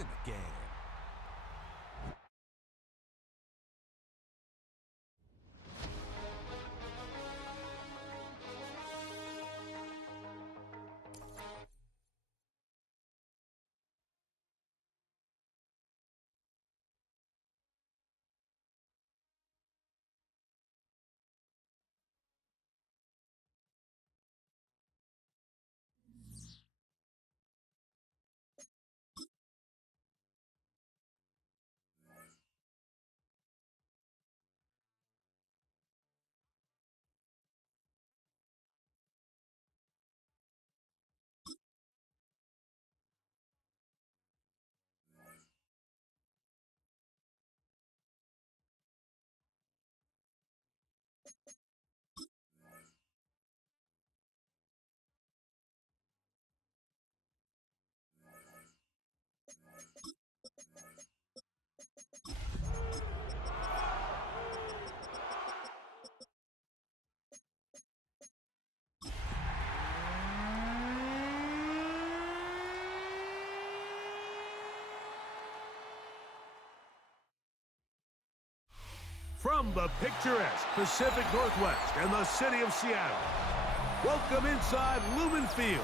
in the game. From the picturesque Pacific Northwest and the city of Seattle, welcome inside Lumen Field,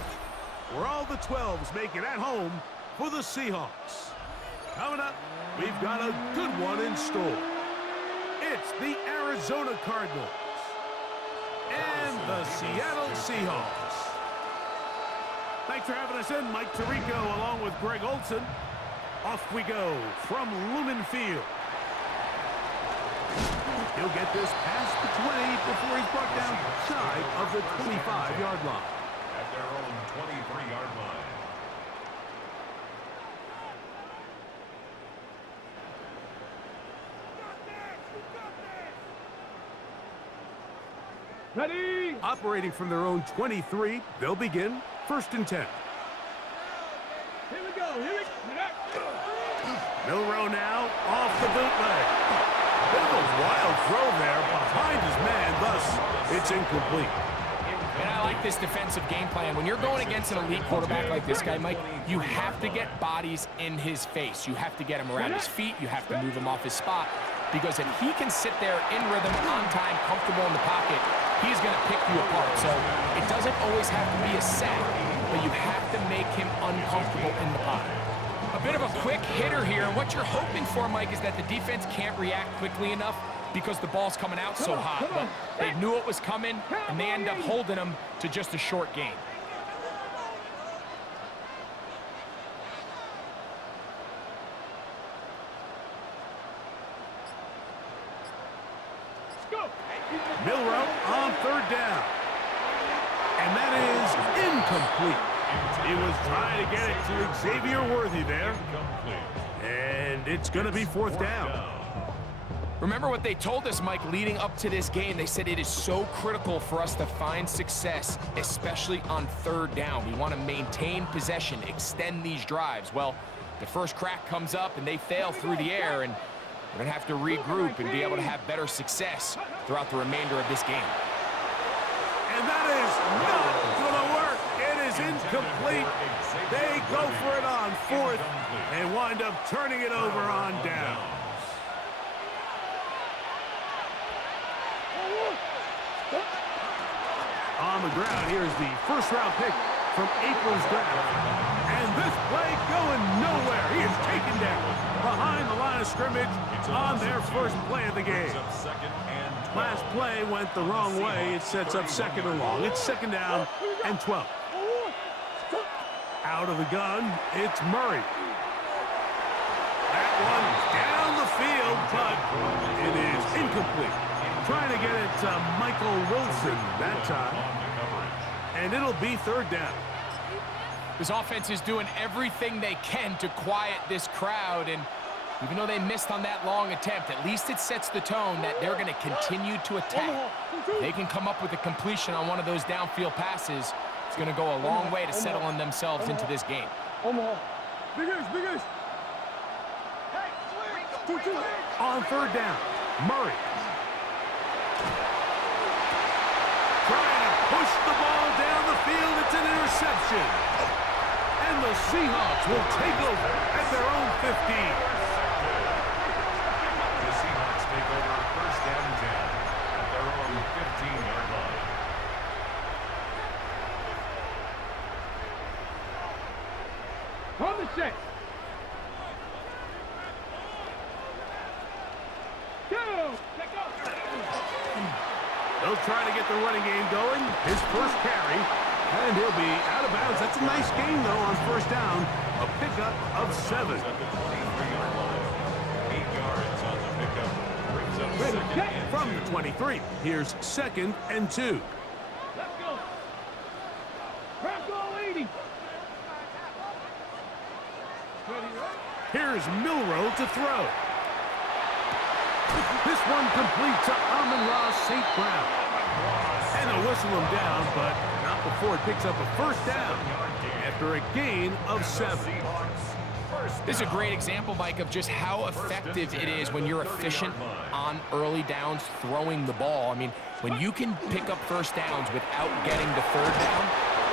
where all the 12s make it at home for the Seahawks. Coming up, we've got a good one in store. It's the Arizona Cardinals and the Seattle Seahawks. Thanks for having us in, Mike Tirico along with Greg Olson. Off we go from Lumen Field. He'll get this past the 20 before he's brought down shy of the 25-yard line. At their own 23-yard line. Ready? Operating from their own 23, they'll begin 1st and 10. Here we go. Milroe now off the bootleg. Bit of a wild throw there behind his man, thus it's incomplete. And I like this defensive game plan. When you're going against an elite quarterback like this guy, Mike, you have to get bodies in his face. You have to get him around his feet. You have to move him off his spot. Because if he can sit there in rhythm, on time, comfortable in the pocket, he's going to pick you apart. So it doesn't always have to be a sack, but you have to make him uncomfortable in the pocket. A bit of a quick hitter here, and what you're hoping for, Mike, is that the defense can't react quickly enough because the ball's coming out so hot. But they knew it was coming, and they end up holding them to just a short gain. Milroe on 3rd down. And that is incomplete. He was trying to get it to Xavier Worthy there. And it's going to be 4th down. Remember what they told us, Mike, leading up to this game. They said it is so critical for us to find success, especially on 3rd down. We want to maintain possession, extend these drives. Well, the first crack comes up and they fail through the air, and we're going to have to regroup and be able to have better success throughout the remainder of this game. And that is not going to work. It is incomplete. They go for it on 4th and wind up turning it over on down. On the ground, here's the 1st-round pick from April's draft. And this play going nowhere. He is taken down behind the line of scrimmage on their first play of the game. Last play went the wrong way. It sets up 2nd and long. It's 2nd down and 12. Out of the gun, it's Murray. That one down the field, but it is incomplete. Trying to get it to Michael Wilson that time. And it'll be 3rd down. This offense is doing everything they can to quiet this crowd, and even though they missed on that long attempt, at least it sets the tone that they're going to continue to attack. If they can come up with a completion on one of those downfield passes, it's going to go a long way to settling themselves into this game. Big On 3rd down, Murray. Trying to push the ball down the field. It's an interception. And the Seahawks will take over at their own 15. The Seahawks take over first and 10 at their own 15-yard line. On the set. They'll try to get the running game going. His first carry, and he'll be out of bounds. That's a nice gain, though, on first down. A pickup of 7. At the 23-yard line. 8 yards on the pickup. Brings up second and From the 23, here's 2nd and 2. Let's go. Crack all 80. Ready, right? Here's Milrow to throw. This one complete to Amon-Ra St. Brown. And they'll whistle him down, but not before it picks up a first down after a gain of 7. This is a great example, Mike, of just how effective it is when you're efficient on early downs throwing the ball. I mean, when you can pick up first downs without getting to third down,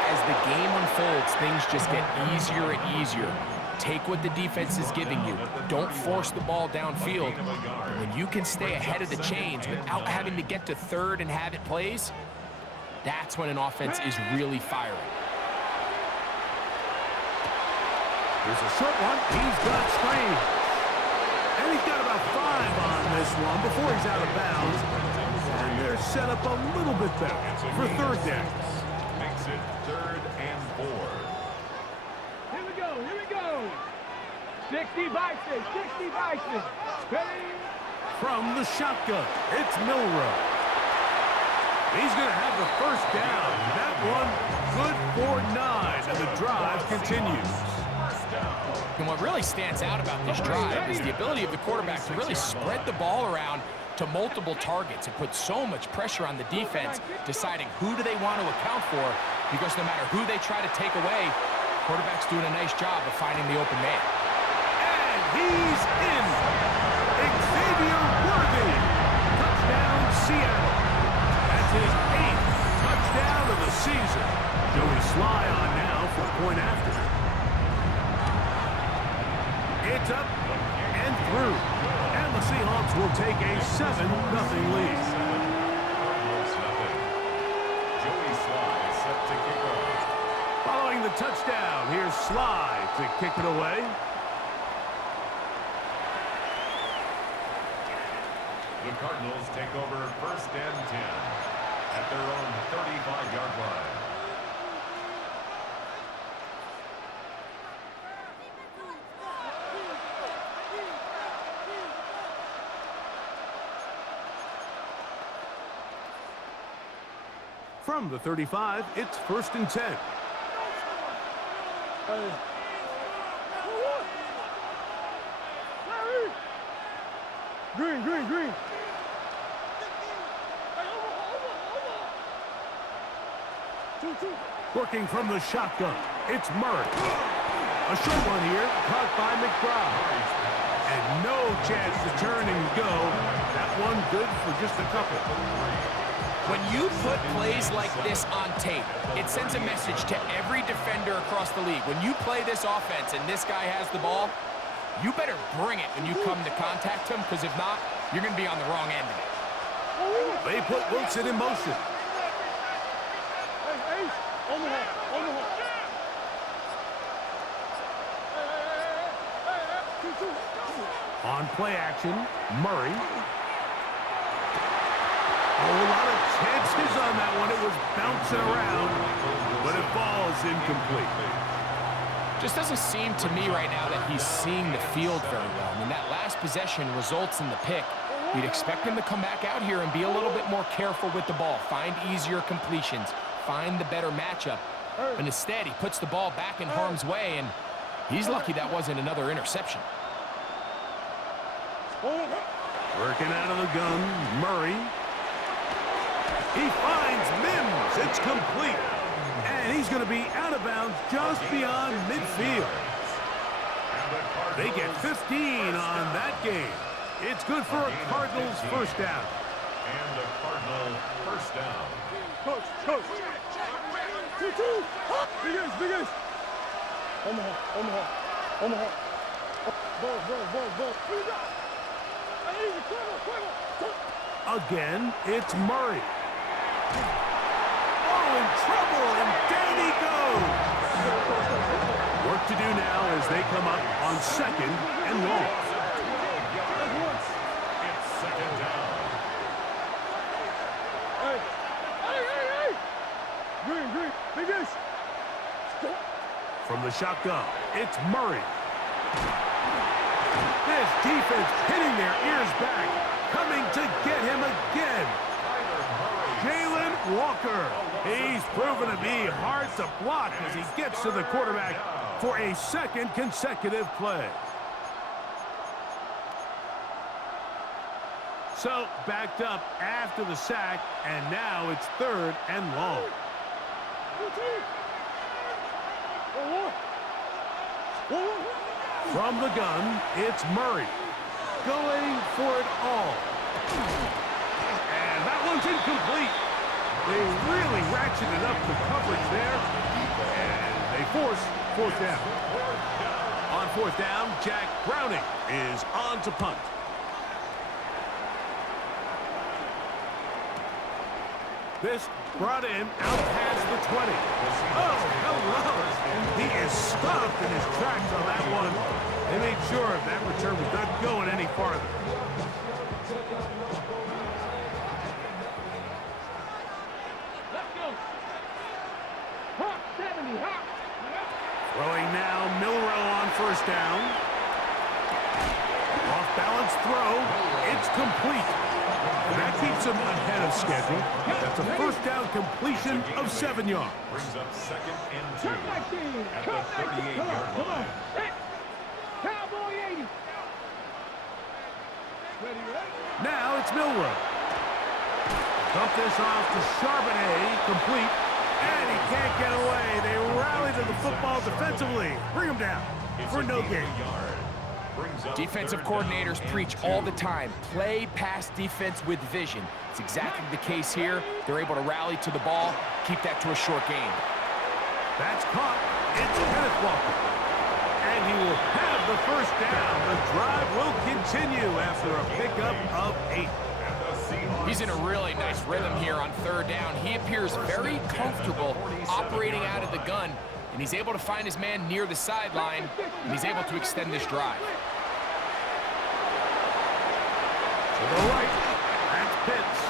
as the game unfolds, things just get easier and easier. Take what the defense is giving you. Don't force the ball downfield. But when you can stay ahead of the chains without having to get to third and have it plays, that's when an offense is really firing. There's a short one. He's got Strange. And he's got about 5 on this one before he's out of bounds. And they're set up a little bit better for third down. Makes it 3rd and 4. Here we go. Here we go. 60 Bison. 60 Bison. Ready? From the shotgun, it's Milrow. He's going to have the first down. That one good for 9, and the drive continues. And what really stands out about this drive is the ability of the quarterback to really spread the ball around to multiple targets. It puts so much pressure on the defense, deciding who do they want to account for, because no matter who they try to take away, quarterback's doing a nice job of finding the open man. And he's in. Xavier Worthy. Touchdown, Seattle. That's his 8th touchdown of the season. Joey Sly on now for point after. It's up and through. And the Seahawks will take a 7-0 lead. Joey Sly set to kick off. Following the touchdown, here's Sly to kick it away. The Cardinals take over first and 10 at their own 35-yard line. From the 35, it's 1st and 10. Green, green, green. Working from the shotgun, it's Murray. A short one here, caught by McBride. And no chance to turn and go. That one good for just a couple. When you put plays like this on tape, it sends a message to every defender across the league. When you play this offense and this guy has the ball, you better bring it when you come to contact him, because if not, you're going to be on the wrong end of it. They put Wilson in motion. On play action, Murray. Oh, a lot of chances on that one. It was bouncing around, but it falls incomplete. Just doesn't seem to me right now that he's seeing the field very well. I mean, that last possession results in the pick. We'd expect him to come back out here and be a little bit more careful with the ball, find easier completions, find the better matchup. But instead, he puts the ball back in harm's way, and he's lucky that wasn't another interception. Working out of the gun, Murray. He finds Mims. It's complete. And he's going to be out of bounds just beyond midfield. They get 15 on that game. It's good for a Cardinals first down. And a Cardinal first down. Coach. 2-2. Big ace. Omaha. Ball. Here we go. Easy, quick. Again, it's Murray. Oh, in trouble, and down he goes. Work to do now as they come up on 2nd and long. It's second down. Hey. Green. Big dish. From the shotgun, it's Murray. This defense hitting their ears back, coming to get him again. Jalen Walker. He's proven to be hard to block as he gets to the quarterback for a 2nd consecutive play. So, backed up after the sack, and now it's 3rd and long. From the gun, it's Murray. Going for it all. And that one's incomplete. They really ratcheted up the coverage there. And they force 4th down. On 4th down, Jack Browning is on to punt. This brought in out past the 20. Oh, hello. He is stopped in his tracks on that one. They made sure that return was not going any farther. Let's go. Hop, 70, hop. Throwing now, Milrow on 1st down. Off balance throw. It's complete. And that keeps him ahead of schedule. That's a 1st down completion of 7 yards. Brings up 2nd and 2 Come back, team. at Come the back. 38-yard Come on. line. Hey. Cowboy 80. Ready? Now it's Milrow. Dump this off to Charbonnet, complete. And he can't get away. They rally to the football defensively. Bring him down for no gain. Defensive coordinators preach all the time, play pass defense with vision. It's exactly the case here. They're able to rally to the ball, keep that to a short gain. That's caught. It's Kenneth Walker. And he will have the 1st down. The drive will continue after a pickup of 8. He's in a really nice rhythm here on 3rd down. He appears very comfortable operating out of the gun, and he's able to find his man near the sideline, and he's able to extend this drive. To the right, that's Pitts.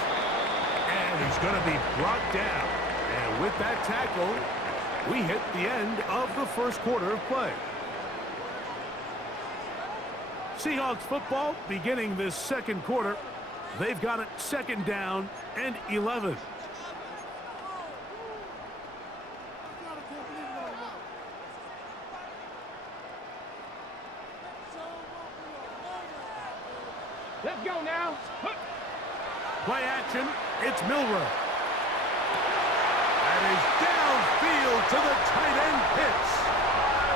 And he's going to be brought down. And with that tackle, we hit the end of the 1st quarter of play. Seahawks football beginning this 2nd quarter. They've got it 2nd down and 11. Let's go now. Play action, it's Milrow. That is downfield to the tight end Pitts.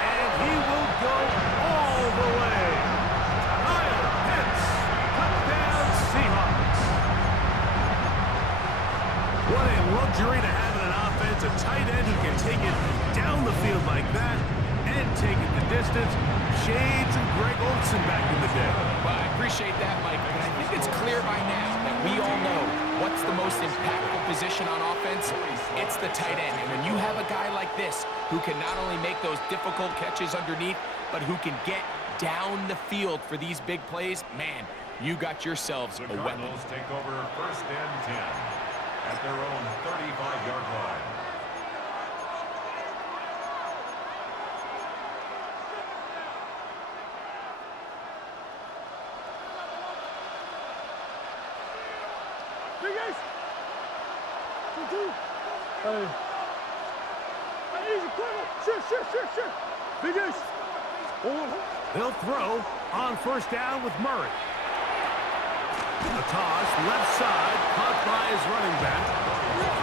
And he will go all the way. Kyle Pitts, touchdown Seahawks. What a luxury to have in an offense, a tight end who can take it down the field like that and take it the distance. Shades of Greg Olsen back in the day. Well, I appreciate that, Mike, but I think it's clear by now that we all know what's the most impactful position on offense. It's the tight end. And when you have a guy like this who can not only make those difficult catches underneath, but who can get down the field for these big plays, man, you got yourselves a The weapon. Cardinals take over 1st and 10 at their own 35-yard line. Hey. Easy, quick. Sure. Big dish. They'll throw on 1st down with Murray. The toss, left side, caught by his running back.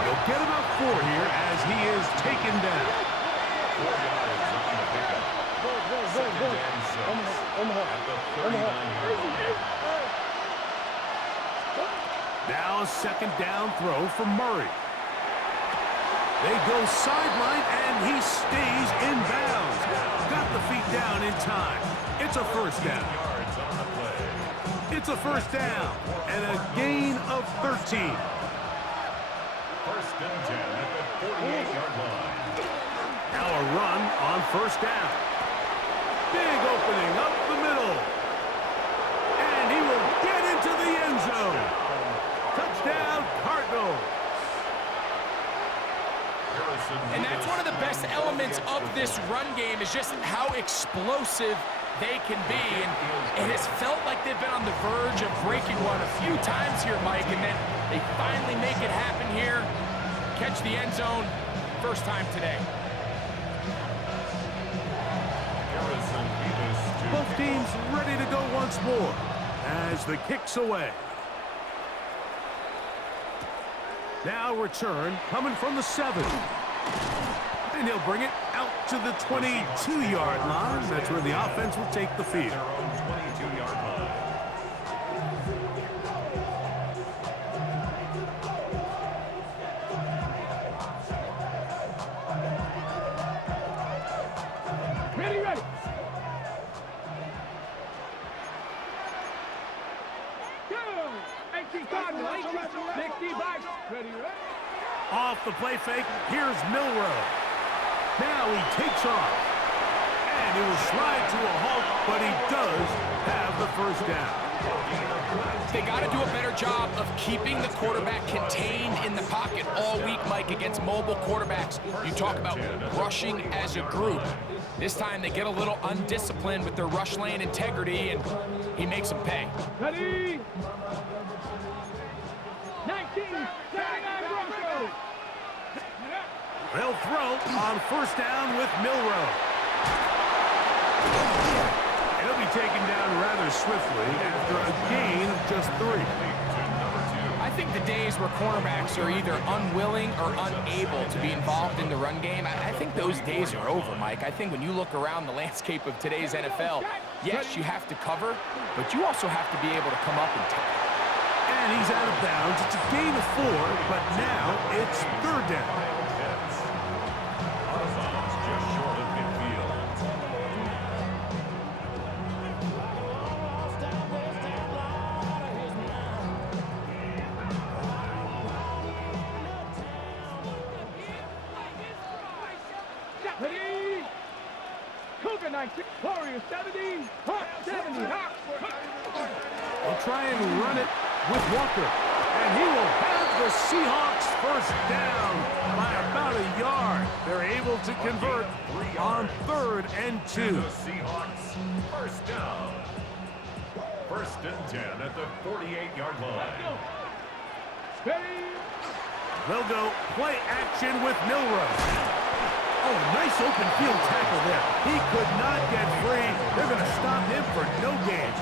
They'll get about 4 here as he is taken down. 4 yards on the pickup. Second and 6 Omaha. at the 39-yard line. Now a 2nd down throw from Murray. They go sideline, and he stays in bounds. the feet down in time. It's a first down. Yards on the play. It's a first down and a gain of 13. First and 10 at the 48-yard line. Now a run on first down. Big opening up the middle. And he will get into the end zone. Touchdown, Cardinals. And that's one of the best elements of this run game is just how explosive they can be. And it has felt like they've been on the verge of breaking one a few times here, Mike, and then they finally make it happen here. Catch the end zone, first time today. Both teams ready to go once more as the kick's away. Now return coming from the 7. And he'll bring it out to the 22-yard line. That's where the offense will take the field. Their own 22-yard line. Ready, ready. Go! 18 Cardinals, 65. Ready, ready. Off the play fake, here's Milrow. Now he takes off. And he will slide to a halt, but he does have the first down. They got to do a better job of keeping the quarterback contained in the pocket all week, Mike, against mobile quarterbacks. You talk about rushing as a group. This time they get a little undisciplined with their rush lane integrity, and he makes them pay. Ready. 19, 79 Broncos. They'll throw on first down with Milrow. He'll be taken down rather swiftly after a gain of just 3. I think the days where cornerbacks are either unwilling or unable to be involved in the run game, I think those days are over, Mike. I think when you look around the landscape of today's NFL, yes, you have to cover, but you also have to be able to come up and tackle. And he's out of bounds. It's a gain of 4, but now it's third down. Just short of midfield. Ready. Cougar 19, Warrior 70, Hawk 70, Hawk. They'll try and run it with Walker. And he will have the Seahawks first down by about a yard. They're able to convert on 3rd and 2. The Seahawks first down. First and 10 at the 48-yard line. Ready. They'll go play action with Milrow. Oh, nice open field tackle there. He could not get free. They're going to stop him for no gain.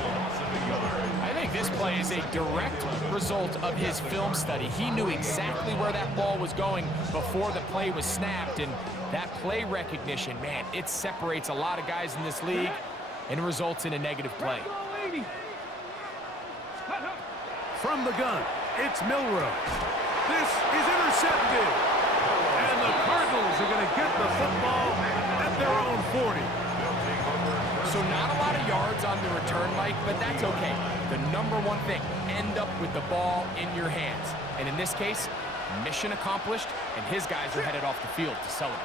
I think this play is a direct result of his film study. He knew exactly where that ball was going before the play was snapped, and that play recognition, man, it separates a lot of guys in this league and results in a negative play. From the gun, it's Milrow. This is intercepted. And the Cardinals are going to get the football at their own 40. So not a lot of yards on the return, Mike, but that's okay. The number one thing, end up with the ball in your hands. And in this case, mission accomplished, and his guys are headed off the field to celebrate.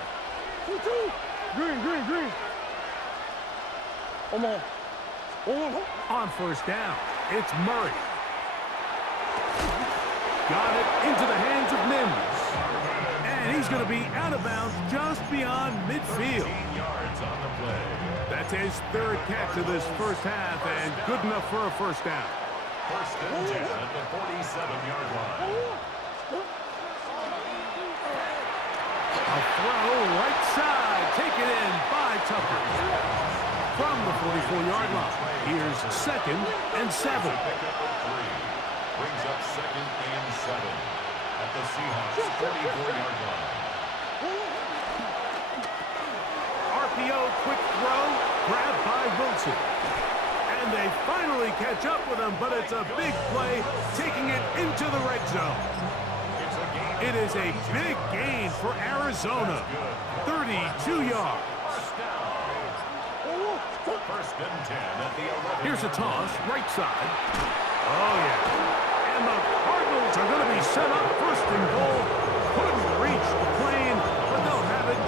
Green, green, green. On first down, it's Murray. Got it into the hands of Mims. And he's going to be out of bounds just beyond midfield. 15 yards on the play. That's his 3rd catch of this first half, and good enough for a first down. First and 10 at the 47-yard line. A throw right side, taken in by Tucker. From the 44-yard line, here's 2nd and 7. Brings up 2nd and 7 at the Seahawks 44-yard line. RPO quick throw, grabbed by Wilson. And they finally catch up with him, but it's a big play, taking it into the red zone. It is a big gain for Arizona. 32 yards. First and 10 at the 11. Here's a toss, right side. Oh, yeah. And the Cardinals are going to be set up first and goal. Couldn't reach the plane, but they'll have it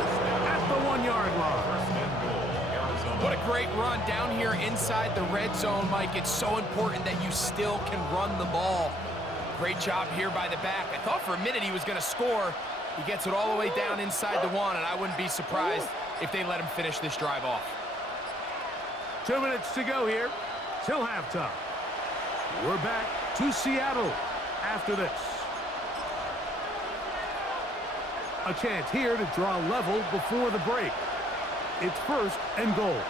at the 1-yard line. First and goal, Arizona. What a great run down here inside the red zone, Mike. It's so important that you still can run the ball. Great job here by the back. I thought for a minute he was going to score. He gets it all the way down inside the 1, and I wouldn't be surprised if they let him finish this drive off. 2 minutes to go here till halftime. We're back to Seattle after this. A chance here to draw level before the break. It's first and goal.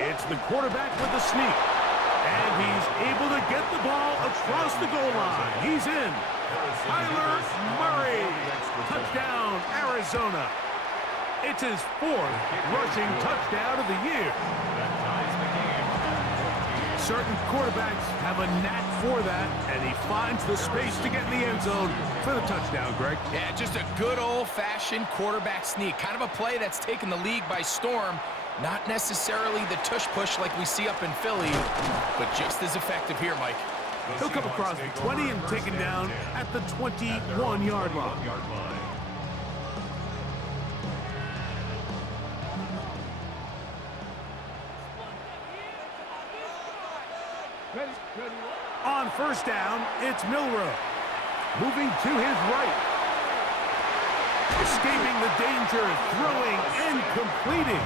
It's the quarterback with the sneak. And he's able to get the ball across the goal line. He's in. Kyler Murray. Touchdown, Arizona. It's his 4th rushing touchdown of the year. That ties the game. Certain quarterbacks have a knack for that, and he finds the space to get in the end zone for the touchdown, Greg. Yeah, just a good old-fashioned quarterback sneak. Kind of a play that's taken the league by storm. Not necessarily the tush-push like we see up in Philly, but just as effective here, Mike. He'll come across the 20 and taken down at the 21-yard line. On first down, it's Milroe. Moving to his right. Escaping the danger, throwing and completing.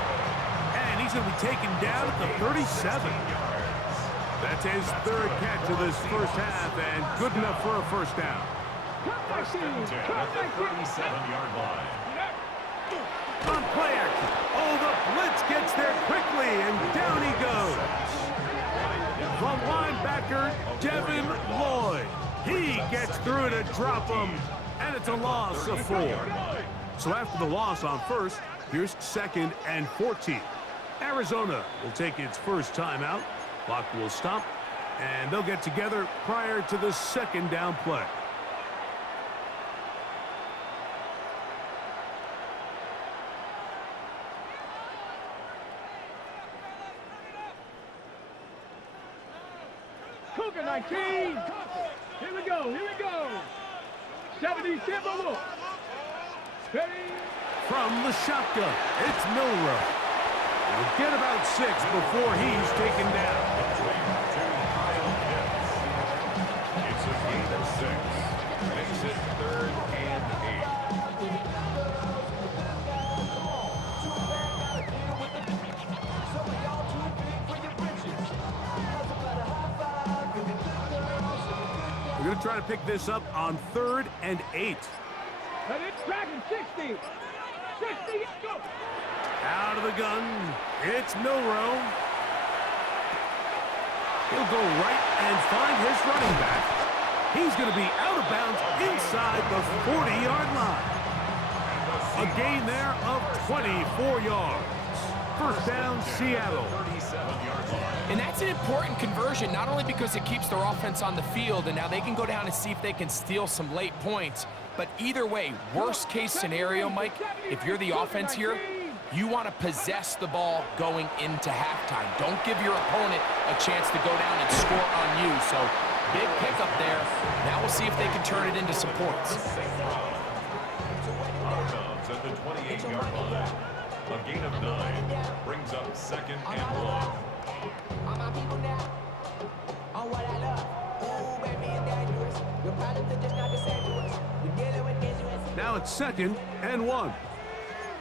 And he's going to be taken down at the 37. That's his 3rd catch of this first half, and good enough for a first down. First and 10 at the 37-yard line. On play action. Oh, the blitz gets there quickly, and down he goes. The linebacker, Devin Lloyd. He gets through to drop him, and it's a loss of 4. So after the loss on first, here's 2nd and 14. Arizona will take its first timeout. Clock will stop, and they'll get together prior to the 2nd down play. Cougar 19. Here we go. Here we go. 70 Timberwolves. Ready. From the shotgun, it's Milroe. He'll get about 6 before he's taken down. It's a gain of 6. Makes it 3rd and 8. We're going to try to pick this up on 3rd and 8. And it's Dragon 60. 60, go. Out of the gun, it's Milroe. He'll go right and find his running back. He's going to be out of bounds inside the 40-yard line. A gain there of 24 yards. First down, Seattle. 37-yard line. And that's an important conversion, not only because it keeps their offense on the field, and now they can go down and see if they can steal some late points. But either way, worst case scenario, Mike, if you're the offense here, you want to possess the ball going into halftime. Don't give your opponent a chance to go down and score on you. So big pickup there. Now we'll see if they can turn it into some points. Outcomes at the 28-yard line. A gain of 9 brings up 2nd and 1. All my people now, on what I love. Ooh, baby, it's dangerous. Your problems are just not the same to us. We're dealing with dangerous. Now it's 2nd and 1.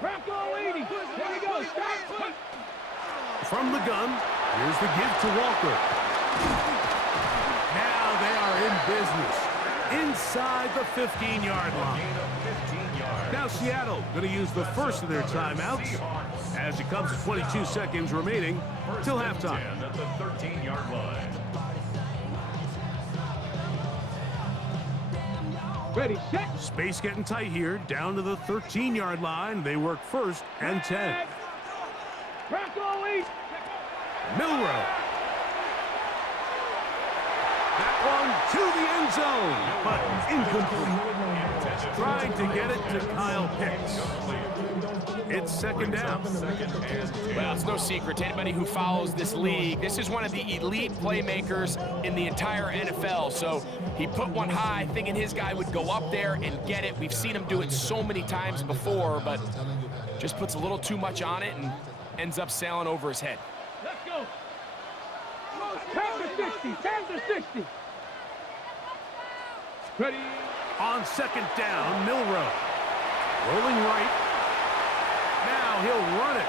Bronco 80. Here we go. Stop. From the gun, here's the give to Walker. Now they are in business inside the 15-yard line. Gain of 15 yards. Now Seattle going to use the first of their timeouts as it comes to 22 seconds remaining till halftime. 10 at the 13-yard line. Ready, set. Space getting tight here, down to the 13-yard line. They work 1st and 10. Bronco 80. Milroe. That one to the end zone, but incomplete. Trying to get it to Kyle Pitts. It's second down. Well, it's no secret to anybody who follows this league. This is one of the elite playmakers in the entire NFL. So he put one high, thinking his guy would go up there and get it. We've seen him do it so many times before, but just puts a little too much on it and ends up sailing over his head. Let's go. 10 to 60. 10 to 60. Ready. On second down, Milrow. Rolling right. Now he'll run it.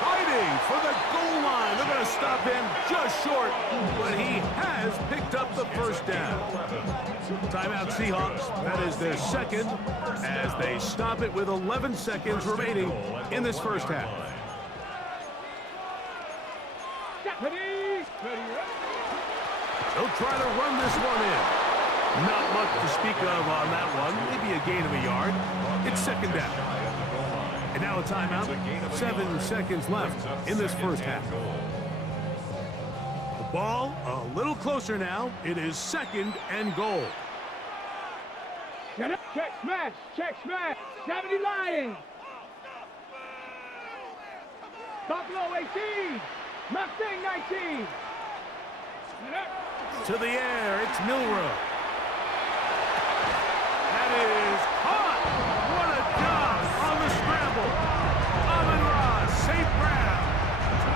Fighting for the goal line. They're going to stop him just short, but he has picked up the first down. Timeout Seahawks. That is their second as they stop it with 11 seconds remaining in this first half. Ready. They'll try to run this one in. Not much to speak of on that one. Maybe a gain of a yard. It's second down. And now a timeout. 7 seconds left in this first half. The ball a little closer now. It is second and goal. Get up. Check smash. Check smash. 70 Lions. Buffalo 18. Mustang 19. To the air. It's Milrow. That is caught. What a job on the scramble. Amon-Ra, St. Brown.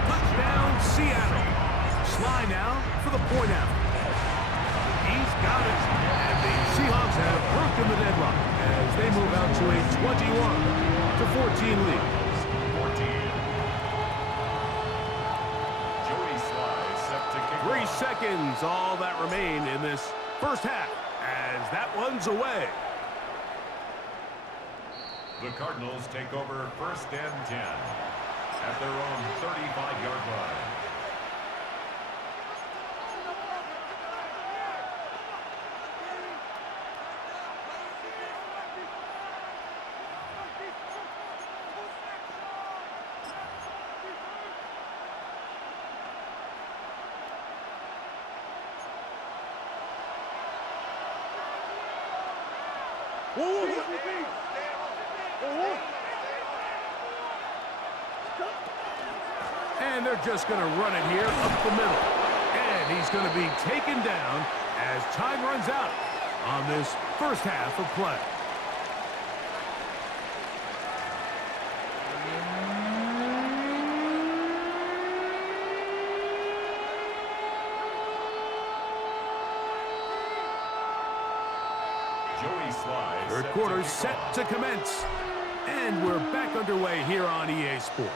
Touchdown, Seattle. Sly now for the point after. He's got it. And the Seahawks have broken the deadlock as they move out to a 21-14 lead. Joey Sly set to kick 3 off. seconds, all that remain in this first half as that one's away. The Cardinals take over first and 10 at their own 35-yard line. And they're just going to run it here up the middle. And he's going to be taken down as time runs out on this first half of play. Joey Sly Third quarter set to commence. And we're back underway here on EA Sports.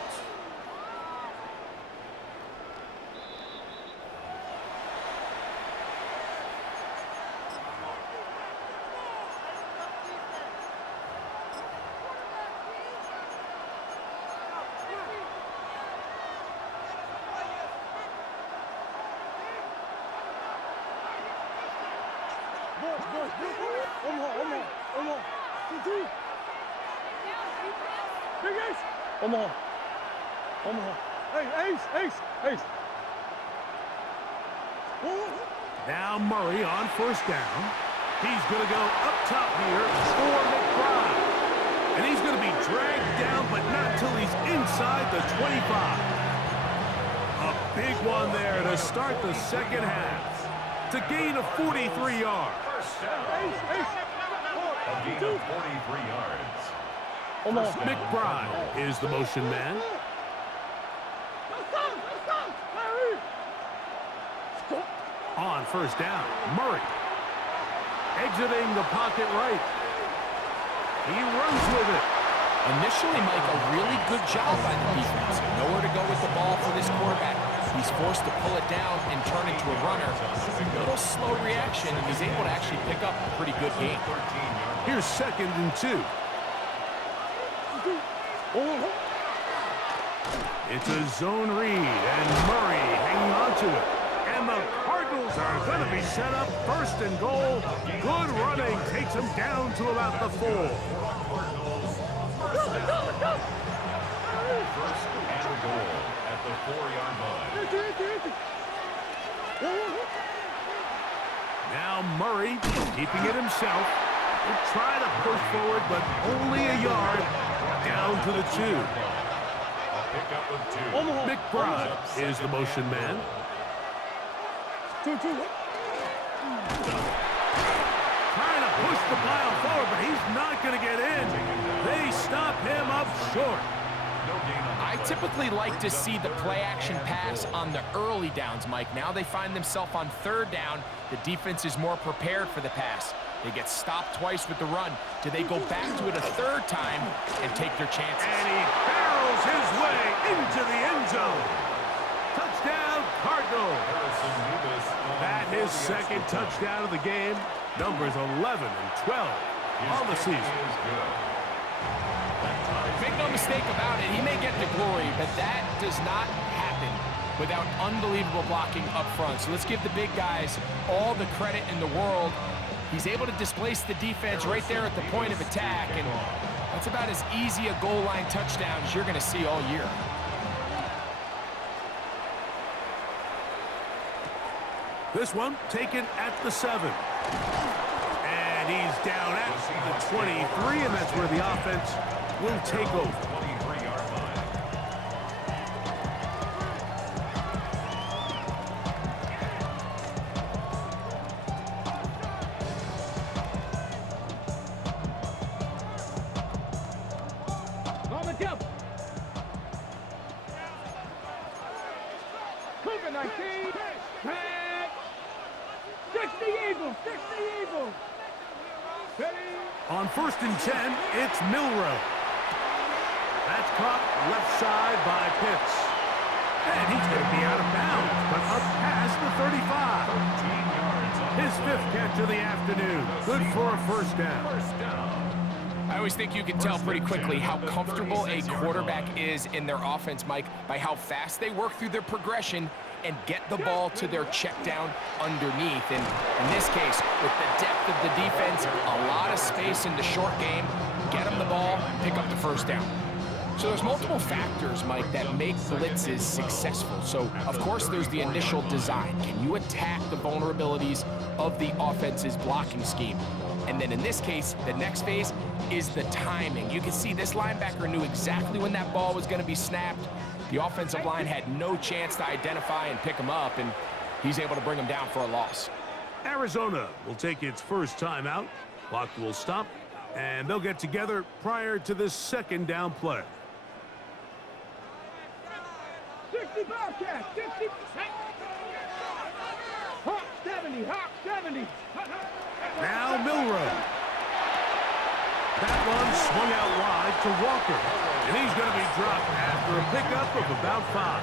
Now Murray on first down. He's going to go up top here for McBride. And he's going to be dragged down, but not until he's inside the 25. A big one there to start the second half. To gain a 43 yards. A gain of 43 yards. McBride is the motion man. On first down, Murray. Exiting the pocket right. He runs with it. Initially, Mike, a really good job by the defense. Nowhere to go with the ball for this quarterback. He's forced to pull it down and turn into a runner. A little slow reaction, and he's able to actually pick up a pretty good game. Here's second and 2. It's a zone read, and Murray hanging on to it. And the Cardinals are going to be set up first and goal. Good running takes them down to about the 4. First and goal at the 4-yard line. Now Murray keeping it himself. He'll try to push forward, but only a yard down to to the 2. A pickup of 2. McBride is the motion man. Trying to push the pile forward, but he's not going to get in. They stop him up short. I typically like to see the play-action pass on the early downs, Mike. Now they find themselves on 3rd down. The defense is more prepared for the pass. They get stopped twice with the run. Do they go back to it a 3rd time and take their chances? And he barrels his way into the end zone. Touchdown, Cardinals. That his 2nd touchdown of the game. Numbers 11 and 12 on the season. Make no mistake about it, he may get the glory, but that does not happen without unbelievable blocking up front. So let's give the big guys all the credit in the world. He's able to displace the defense right there at the point of attack, and that's about as easy a goal line touchdown as you're going to see all year. This one taken at the 7. And he's down at the 23, and that's where the offense will take over. 23-yard line. Mama jump. Cougar 19. Tag. 60 Eagles. 60 Eagles. Ready? On 1st and 10, it's Milrow. That's caught left side by Pitts. And he's going to be out of bounds, but up past the 35. 13 yards on His 5th catch of the afternoon. Good for a 1st down. first down. I always think you can tell pretty quickly how comfortable a quarterback is in their offense, Mike, by how fast they work through their progression and get the ball to their check down underneath. And in this case, with the depth of the defense, a lot of space in the short game, get them the ball, pick up the 1st down. So there's multiple factors, Mike, that make blitzes successful. So, of course, there's the initial design. Can you attack the vulnerabilities of the offense's blocking scheme? And then in this case, the next phase is the timing. You can see this linebacker knew exactly when that ball was going to be snapped. The offensive line had no chance to identify and pick him up, and he's able to bring him down for a loss. Arizona will take its first timeout. Clock will stop, and they'll get together prior to this 2nd down play. 60 Bobcat. 60. Hawk 70. Hawk 70. Now Milrow. That one swung out wide to Walker. And he's going to be dropped after a pickup of about 5.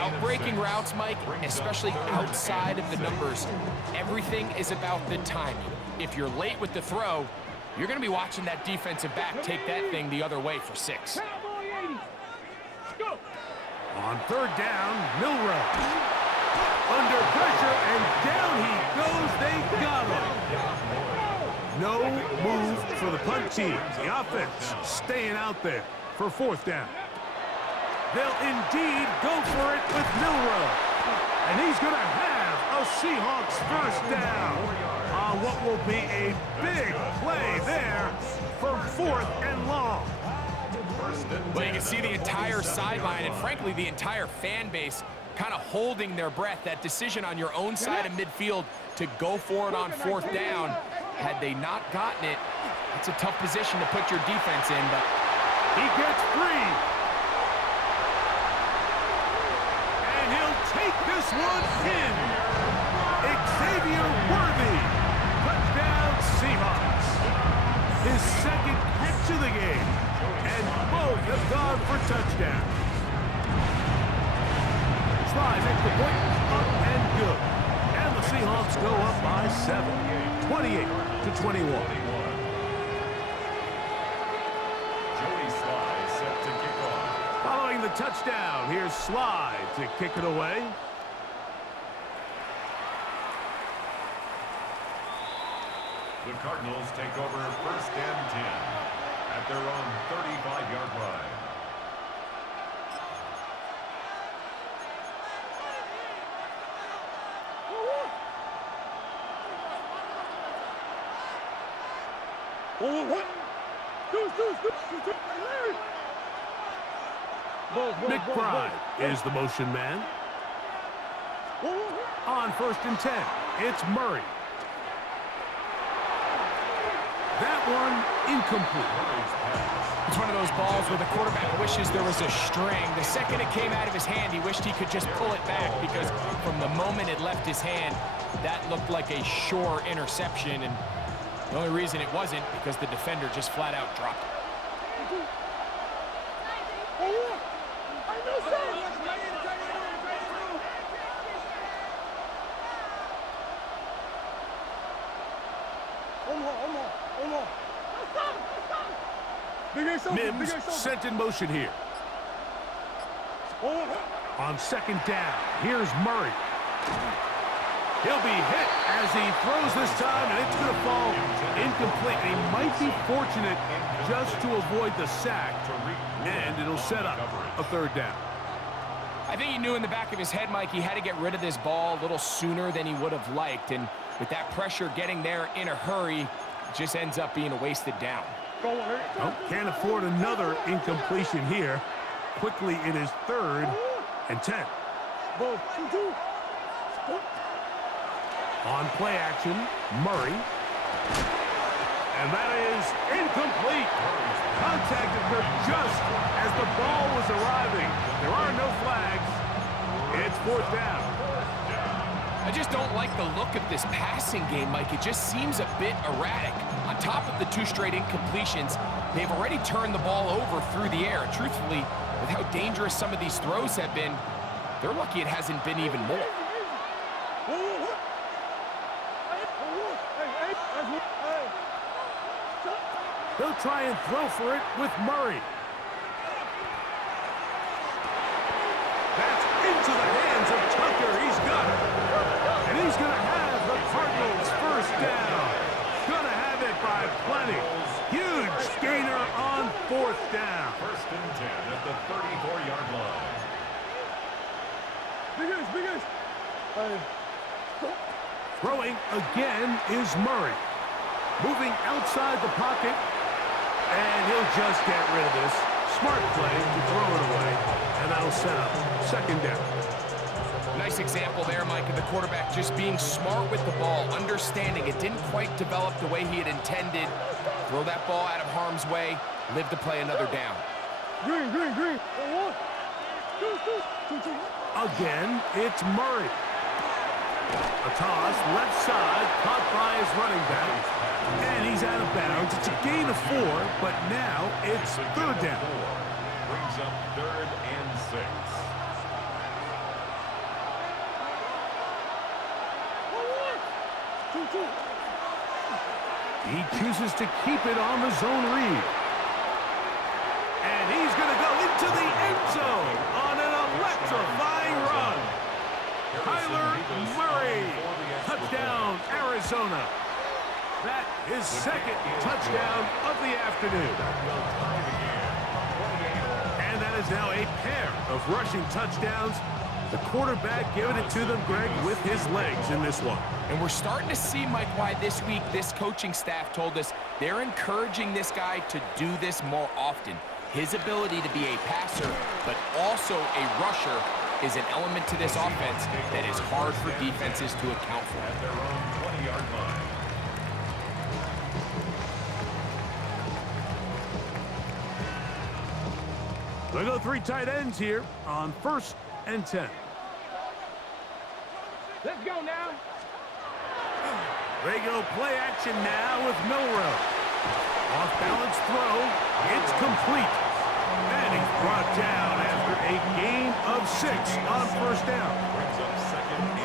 Outbreaking routes, Mike, especially outside of the numbers, everything is about the timing. If you're late with the throw, you're going to be watching that defensive back take that thing the other way for 6. Cowboy 80. Go. On 3rd down, Milrow. Under pressure, and down he goes. They got him. No move for the punt team. The offense staying out there for 4th down. They'll indeed go for it with Milrow. And he's going to have a Seahawks 1st down on what will be a big play there for 4th and long. Well, you can see the entire sideline and, frankly, the entire fan base kind of holding their breath. That decision on your own side of midfield to go for it on 4th down, had they not gotten it, it's a tough position to put your defense in, but he gets free. And he'll take this one in. Xavier Worthy. Touchdown Seahawks. His 2nd catch of the game. And both have gone for touchdown. Slides at the point, up and good. And the Seahawks go up by 7, 28-21. Joey Sly set to kick off. Following the touchdown, here's Sly to kick it away. The Cardinals take over 1st and 10 at their own 35-yard line. McBride is the motion man. On 1st and 10, it's Murray. That one incomplete. It's one of those balls where the quarterback wishes there was a string. The second it came out of his hand, he wished he could just pull it back because from the moment it left his hand, that looked like a sure interception. And the only reason it wasn't because the defender just flat out dropped it. Mims sent in motion here. On 2nd down, here's Murray. He'll be hit as he throws this time, and it's going to fall incomplete. He might be fortunate just to avoid the sack, and it'll set up a 3rd down. I think he knew in the back of his head, Mike, he had to get rid of this ball a little sooner than he would have liked. And with that pressure getting there in a hurry, it just ends up being a wasted down. Well, can't afford another incompletion here. Quickly in his 3rd and 10. On play action, Murray. And that is incomplete. Contact occurred just as the ball was arriving. There are no flags. It's 4th down. I just don't like the look of this passing game, Mike. It just seems a bit erratic. On top of the 2 straight incompletions, they've already turned the ball over through the air. Truthfully, with how dangerous some of these throws have been, they're lucky it hasn't been even more. They'll try and throw for it with Murray. That's into the hands of Tucker. He's got it. And he's going to have the Cardinals' 1st down. Going to have it by plenty. Huge gainer on 4th down. 1st and 10 at the 34-yard line. Throwing again is Murray. Moving outside the pocket. And he'll just get rid of this. Smart play to throw it away. And that'll set up 2nd down. Nice example there, Mike, of the quarterback just being smart with the ball, understanding it didn't quite develop the way he had intended. Throw that ball out of harm's way, live to play another down. Green. Again, it's Murray. A toss, left side, caught by his running back. And he's out of bounds. It's a gain of 4, but now it's 3rd down. Brings up 3rd and 6. He chooses to keep it on the zone read. And he's going to go into the end zone on an electrifying run. Kyler Murray, touchdown, Arizona. That is 2nd touchdown of the afternoon. And that is now a pair of rushing touchdowns. The quarterback giving it to them, Greg, with his legs in this one. And we're starting to see, Mike, why this week this coaching staff told us they're encouraging this guy to do this more often. His ability to be a passer, but also a rusher, is an element to this offense that is hard for defenses to account for. At their own 20-yard line. They go 3 tight ends here on 1st and 10. Let's go now. They go play action now with Milrow. Off balance throw. It's complete. And he's brought down after a gain of 6 on 1st down.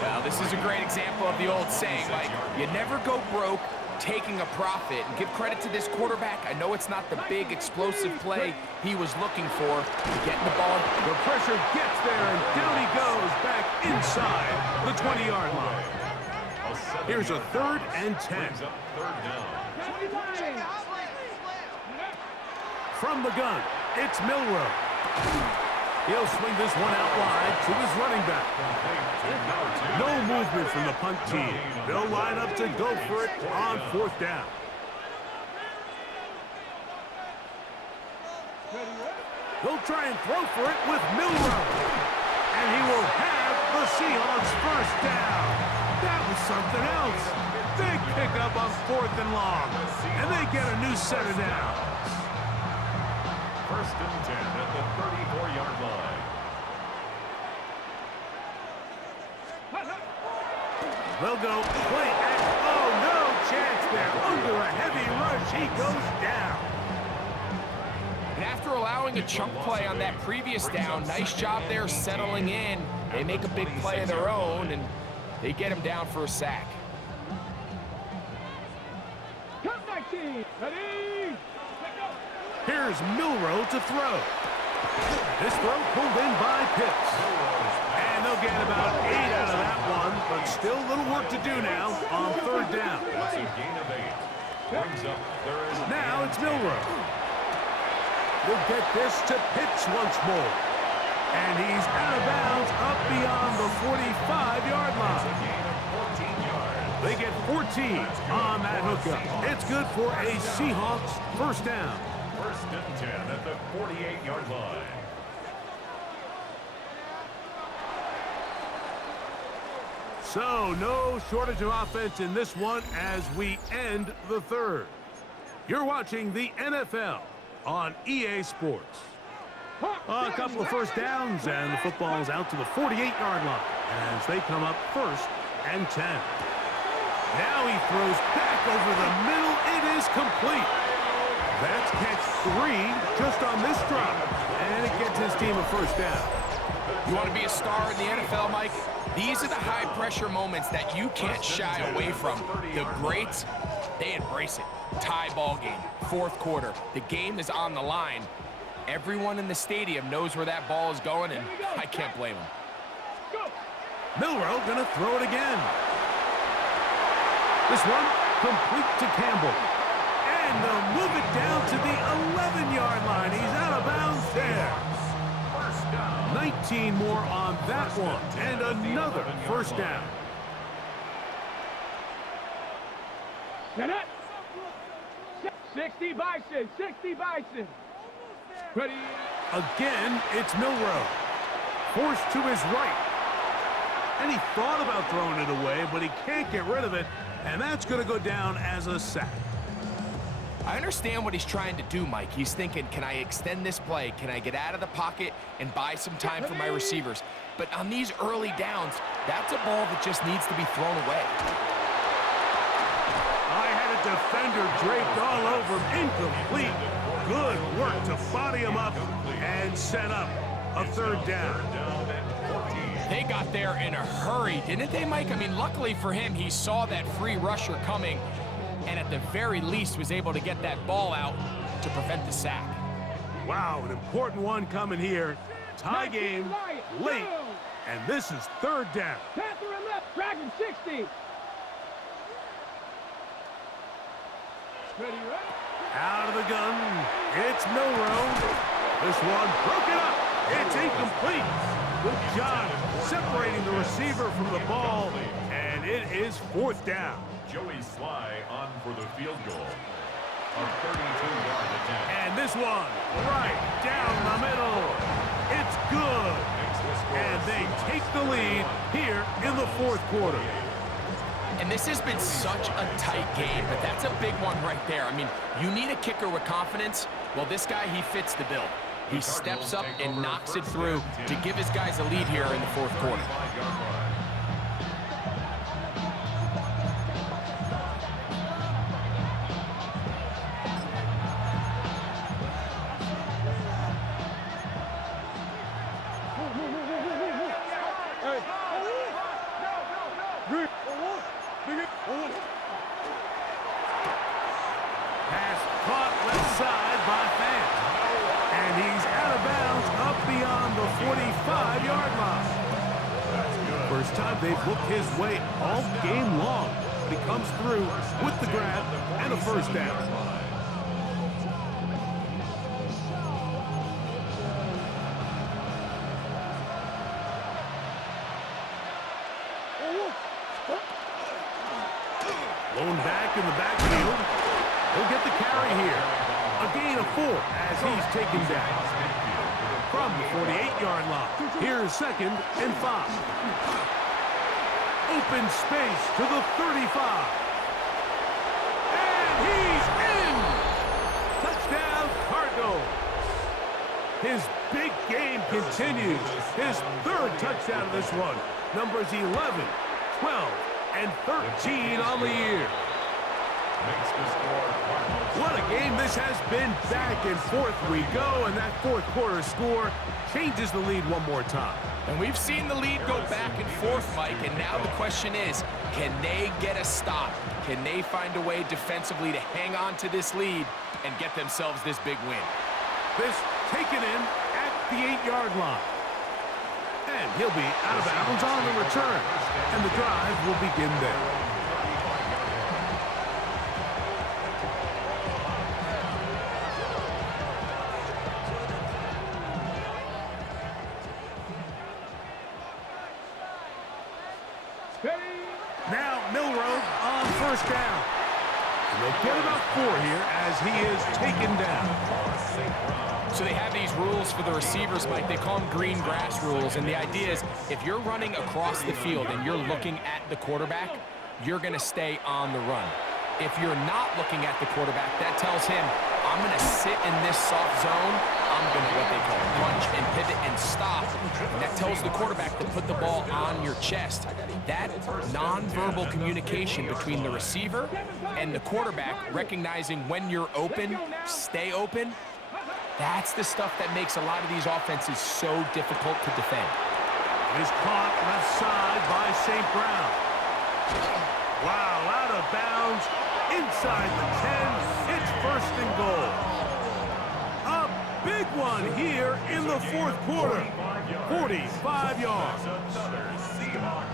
Well, this is a great example of the old saying, Mike, you never go broke taking a profit. And give credit to this quarterback. I know it's not the big explosive play he was looking for. Getting the ball. The pressure gets there, and down he goes back inside the 20-yard line. Here's a 3rd and 10. From the gun, it's Milrow. He'll swing this one out wide to his running back. No movement from the punt team. They'll line up to go for it on 4th down. He'll try and throw for it with Milrow. And he will have the Seahawks first down. That was something else. Big pickup on 4th and long. And they get a new set of downs. First and 10 at the 34-yard line. They'll go play act. Oh, no chance there. Under a heavy rush, he goes down. And after allowing a chunk play on that previous down, nice job there settling in. They make a big play of their own, and they get him down for a sack. Come 19. Ready? Here's Milrow to throw. This throw pulled in by Pitts. And they'll get about 8 out of that one, but still a little work to do now on 3rd down. That's a gain of 8. Brings up third. Now it's Milrow. We'll get this to Pitts once more. And he's out of bounds up beyond the 45-yard line. Gain of 14 yards. They get 14 on that hookup. It's good for a Seahawks first down. First and 10 at the 48-yard line. So no shortage of offense in this one as we end the 3rd. You're watching the NFL on EA Sports. A couple of first downs, and the football's out to the 48-yard line as they come up 1st and 10. Now he throws back over the middle. It is complete. That's catch 3 just on this drop, and it gets his team a first down. You want to be a star in the NFL, Mike? These are the high-pressure moments that you can't shy away from. The greats, they embrace it. Tie ball game, 4th quarter. The game is on the line. Everyone in the stadium knows where that ball is going, and I can't blame them. Milrow gonna throw it again. This one complete to Campbell. And they'll move it down to the 11-yard line. He's out of bounds there. 19 more on that one, and another first down. Set it. 60 Bison, 60 Bison. Ready? Again, it's Milrow. Forced to his right. And he thought about throwing it away, but he can't get rid of it, and that's going to go down as a sack. I understand what he's trying to do, Mike. He's thinking, can I extend this play? Can I get out of the pocket and buy some time for my receivers? But on these early downs, that's a ball that just needs to be thrown away. I had a defender draped all over him. Incomplete. Good work to body him up and set up a 3rd down. They got there in a hurry, didn't they, Mike? I mean, luckily for him, he saw that free rusher coming, and at the very least was able to get that ball out to prevent the sack. Wow, an important one coming here. Tie game late, and this is 3rd down. Panther and left, Dragon 60. Ready, ready? Out of the gun, it's Milrow. This one broken up. It's incomplete. Good job separating the receiver from the ball, and it is 4th down. Joey Sly on for the field goal. A 32-yard attempt. And this one right down the middle. It's good. And they take the lead here in the 4th quarter. And this has been such a tight game, but that's a big one right there. I mean, you need a kicker with confidence. Well, this guy, he fits the bill. He steps up and knocks it through to give his guys a lead here in the 4th quarter. Pass caught left side by Fant. And he's out of bounds up beyond the 45-yard line. First time they've looked his way all game long. But he comes through with the grab and a first down. Blown back in the backfield. He'll get the carry here. A gain of 4 as he's taken down. From the 48-yard line, here's 2nd and 5. Open space to the 35. And he's in! Touchdown, Cardinals. His big game continues. His 3rd touchdown of this one. Numbers 11, 12, and 13 on the year. Makes the score Cardinals. What a game this has been. Back and forth we go, and that 4th quarter score changes the lead one more time. And we've seen the lead go back and forth, Mike, and now the question is, can they get a stop? Can they find a way defensively to hang on to this lead and get themselves this big win? This taken in at the 8-yard line. And he'll be out of bounds on the return. And the drive will begin there. Now Milrow on 1st down. And they'll get about 4 here as he is taken down. So they have these rules for the receivers, Mike. They call them green grass rules. And the idea is if you're running across the field and you're looking at the quarterback, you're going to stay on the run. If you're not looking at the quarterback, that tells him, I'm going to sit in this soft zone. I'm going to, what they call, punch and pivot and stop. And that tells the quarterback to put the ball on your chest. That nonverbal communication between the receiver and the quarterback, recognizing when you're open, stay open, that's the stuff that makes a lot of these offenses so difficult to defend. It is caught left side by St. Brown. Wow, out of bounds, inside the 10. It's 1st and goal. A big one here in the 4th quarter. 45 yards.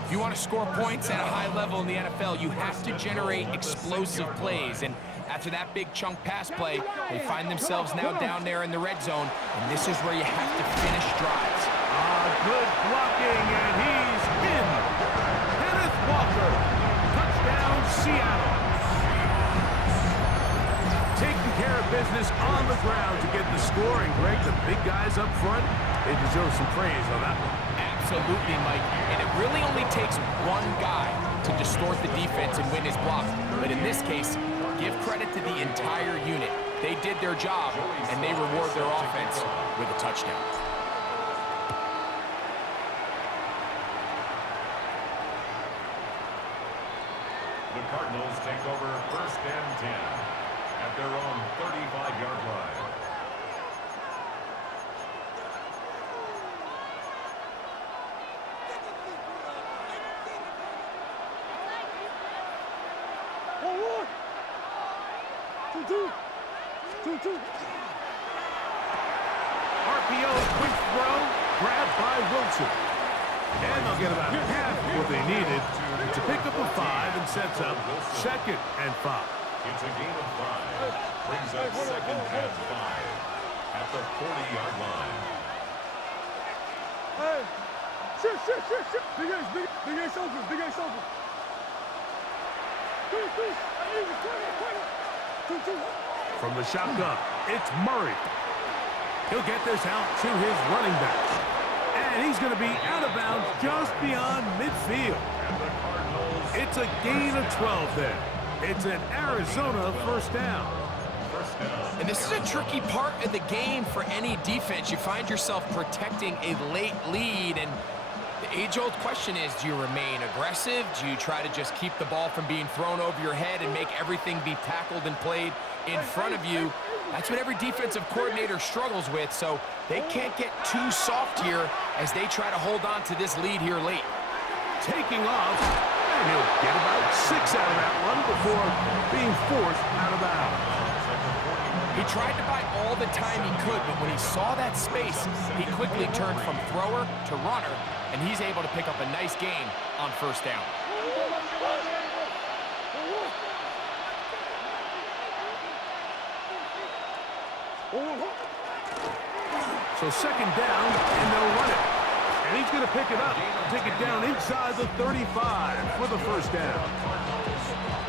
If you want to score points at a high level in the NFL, you have to generate explosive plays. And after that big chunk pass play, they find themselves now down there in the red zone. And this is where you have to finish drives. Good blocking, and he's in. Kenneth Walker. Touchdown, Seattle. Taking care of business on the ground to get the score. And Greg, the big guys up front, they deserve some praise on that one. Absolutely, Mike. And it really only takes one guy to distort the defense and win his block. But in this case, give credit to the entire unit. They did their job, and they reward their offense with a touchdown. The Cardinals take over 1st and 10 at their own 35-yard line. RPO, quick throw, grabbed by Wilson. And they'll get about half what they needed to pick up a 5 and sets up 2nd and 5. It's a gain of 5. Brings up 2nd and 5 at the 40-yard line. Hey, shit. Big Ace open. From the shotgun, it's Murray. He'll get this out to his running back. And he's going to be out of bounds just beyond midfield. It's a gain of 12 there. It's an Arizona 1st down. And this is a tricky part of the game for any defense. You find yourself protecting a late lead, and the age-old question is, do you remain aggressive? Do you try to just keep the ball from being thrown over your head and make everything be tackled and played in front of you? That's what every defensive coordinator struggles with, so they can't get too soft here as they try to hold on to this lead here late. Taking off, and he'll get about 6 out of that one before being forced out of bounds. He tried to buy all the time he could, but when he saw that space, he quickly turned from thrower to runner, and he's able to pick up a nice gain on 1st down. So 2nd down, and they'll run it. And he's going to pick it up, take it down inside the 35 for the first down.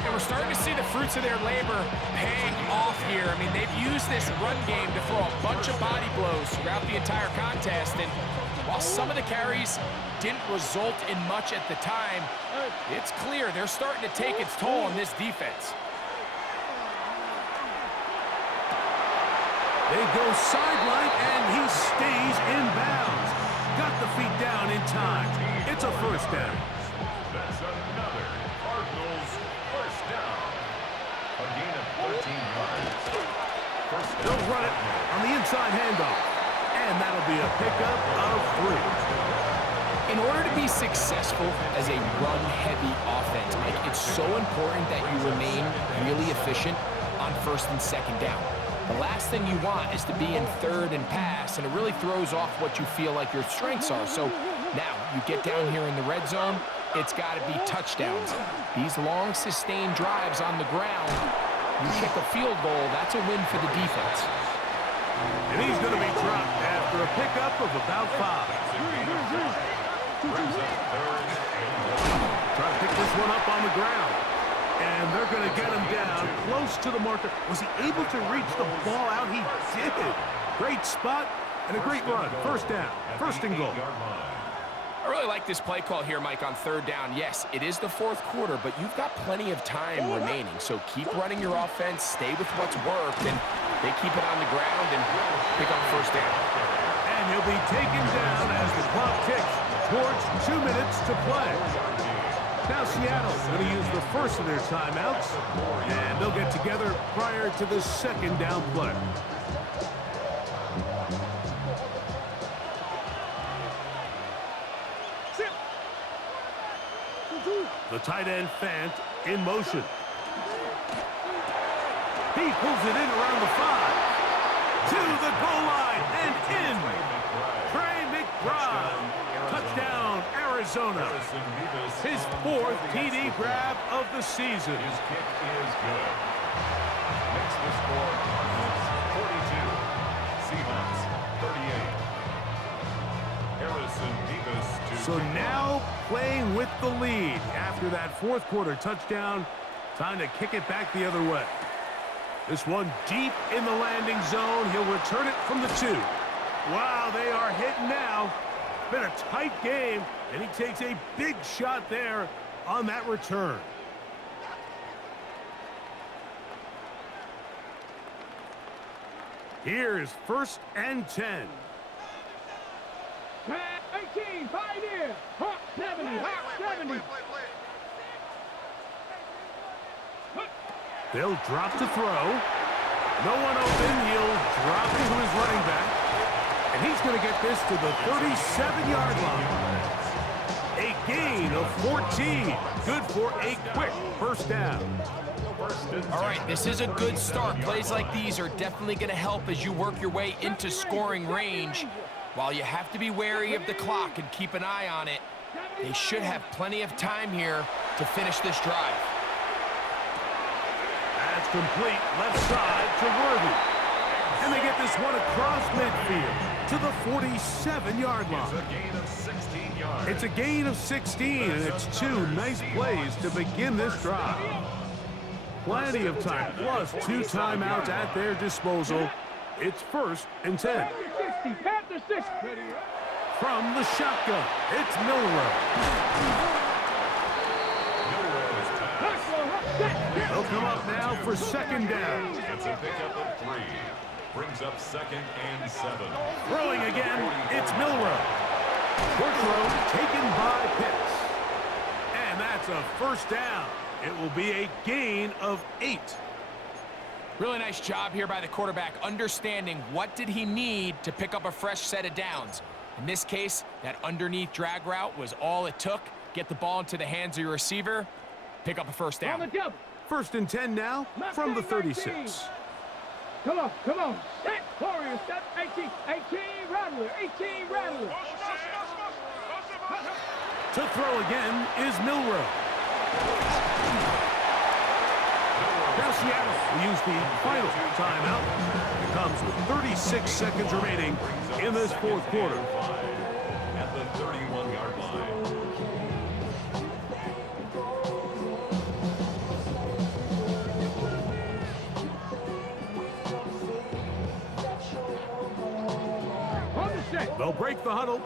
And we're starting to see the fruits of their labor paying off here. I mean, they've used this run game to throw a bunch of body blows throughout the entire contest. And while some of the carries didn't result in much at the time, it's clear they're starting to take its toll on this defense. They go sideline, and he stays in bounds. Got the feet down in time. It's a first down. That's another Cardinals first down. A gain of 13 yards. First down. They'll run it on the inside handoff. And that'll be a pickup of 3. In order to be successful as a run-heavy offense, Mike, it's so important that you remain really efficient on first and second down. The last thing you want is to be in third and pass, and it really throws off what you feel like your strengths are. So now you get down here in the red zone, it's got to be touchdowns. These long, sustained drives on the ground, you kick a field goal, that's a win for the defense. And he's going to be dropped after a pickup of about 5. Try to pick this one up on the ground. And they're going to get him down close to the marker. Was he able to reach the ball out? He did. Great spot and a great run. First down. First and goal. I really like this play call here, Mike, on third down. Yes, it is the fourth quarter, but you've got plenty of time remaining. So keep running your offense, stay with what's worked, and they keep it on the ground and pick up first down. And he'll be taken down as the clock ticks towards 2 minutes to play. Now Seattle's going to use the first of their timeouts, and they'll get together prior to the second down play. The tight end Fant in motion. He pulls it in around the 5. To the goal line and in. Trey McBride. Touchdown, Arizona. His 4th TD grab of the season. His kick is good. Makes the score Cardinals 42, Seahawks 38. Harrison Davis to So now playing with the lead after that fourth quarter touchdown. Time to kick it back the other way. This one deep in the landing zone. He'll return it from the 2. Wow, they are hitting now. Been a tight game, and he takes a big shot there on that return. Here's first and 10. 18, Pioneer, Hawk 70, Hawk 70. They'll drop to throw. No one open. He'll drop it to his running back. And he's going to get this to the 37-yard line. A gain of 14. Good for a quick first down. All right, this is a good start. Plays like these are definitely going to help as you work your way into scoring range. While you have to be wary of the clock and keep an eye on it, they should have plenty of time here to finish this drive. That's complete left side to Worthy. And they get this one across midfield to the 47-yard line. It's a gain of 16 yards. It's a gain of 16, and it's 2 nice plays to begin this drive. Plenty of time, plus 2 timeouts at their disposal. It's first and 10. Panther 60. From the shotgun, it's Milrow. They'll come up now for second down. It's a pickup of 3. Brings up second and 7. Throwing again, it's Milrow. Short throw taken by Pitts. And that's a first down. It will be a gain of 8. Really nice job here by the quarterback, understanding what did he need to pick up a fresh set of downs. In this case, that underneath drag route was all it took. Get the ball into the hands of your receiver, pick up a first On the down. double. First and 10 now from the 36. Come on, come on. Set, Warrior, step, 18, 18, Rattler, 18, Rattler. To throw again is Milrow. Now Seattle will use the final timeout. It comes with 36 seconds remaining in this fourth quarter. at the 31-yard line. They'll break the huddle.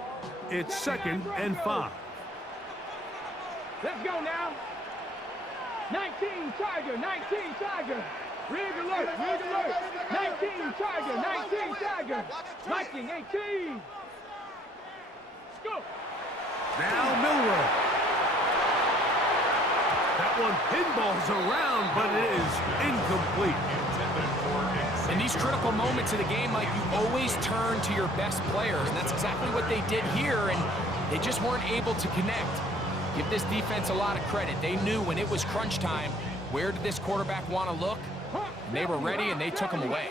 It's 2nd and 5. Let's go now. 19 Tiger, 19 Tiger. Rig alert, rig alert. 19 Tiger, 19 Tiger. Viking 18. Let's go. Now Milrow. That one pinballs around, but it is incomplete. In these critical moments of the game, Mike, you always turn to your best players, and that's exactly what they did here, and they just weren't able to connect. Give this defense a lot of credit. They knew when it was crunch time, where did this quarterback want to look? And they were ready, and they took him away.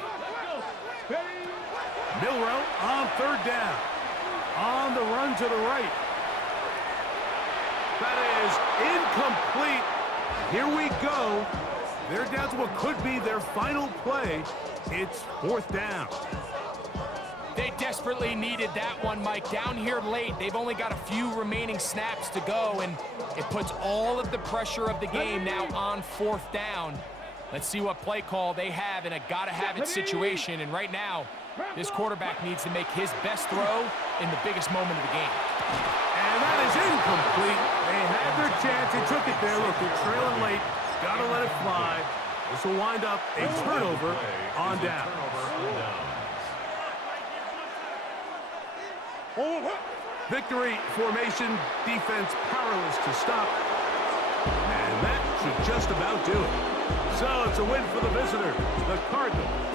Milrow on 3rd down. On the run to the right. That is incomplete. Here we go. They're down to what could be their final play. It's 4th down. They desperately needed that one, Mike. Down here late, they've only got a few remaining snaps to go, and it puts all of the pressure of the game now on 4th down. Let's see what play call they have in a gotta-have-it situation, and right now, this quarterback needs to make his best throw in the biggest moment of the game. And that is incomplete. They had their chance. They took it there. Look, they're trailing late. Gotta let it fly. This will wind up a turnover on down. Victory formation, defense powerless to stop. And that should just about do it. So it's a win for the visitors, the Cardinals.